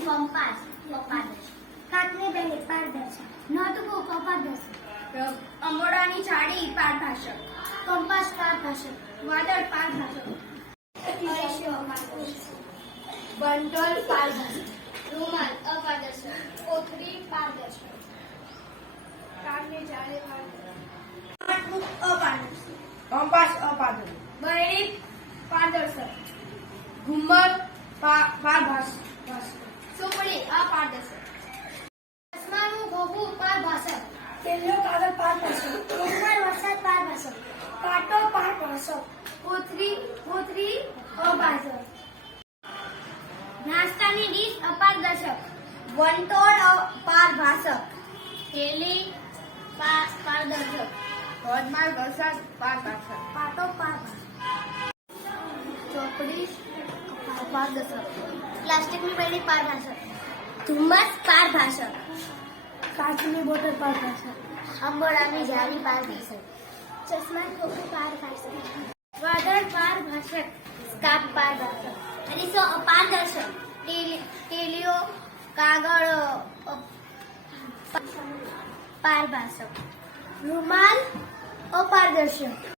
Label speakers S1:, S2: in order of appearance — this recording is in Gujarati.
S1: કંપાસ અપારદર્શક કાચની બેલી પારદર્શક. નોટબુક અપારદર્શક અંબોડાની જાળી પારભાષક કંપાસ પારભાષક વાદળ પારભાષક બંટોલ પારદર્શક રૂમાલ અપારદર્શક કોથળી પારદર્શક પારદર્શક અપારદર્શક
S2: કંપાસ અપારદર્શક
S1: બરણી પારદર્શક
S2: ઘુમ્મર પા-
S1: ચશ્માનું પારભાષક
S3: તેલનો કાગળ
S1: વરસાદ પારભાષક
S3: પાટો
S1: નાસ્તાની ડીશ અપારદર્શક વંટોળ પારભાષક થેલી પારદર્શક
S2: ધોધમાર વરસાદ પારભાષક
S1: પાટો પારભાષક ચોપડી પારદર્શક પ્લાસ્ટિકની બેડી પારભાષક ધુમ્મસ પારભાષક
S3: કાચની બોટલ પારભાષક
S1: અંબોડાની જાળી પારભાષક ચશ્મા ટોપી પારભાષક વાદળ પારભાષક સ્કાપ પારભાષક રીસો અપારદર્શક. ટેલીઓ કાગળ પારભાષક રૂમાલ અપારદર્શક.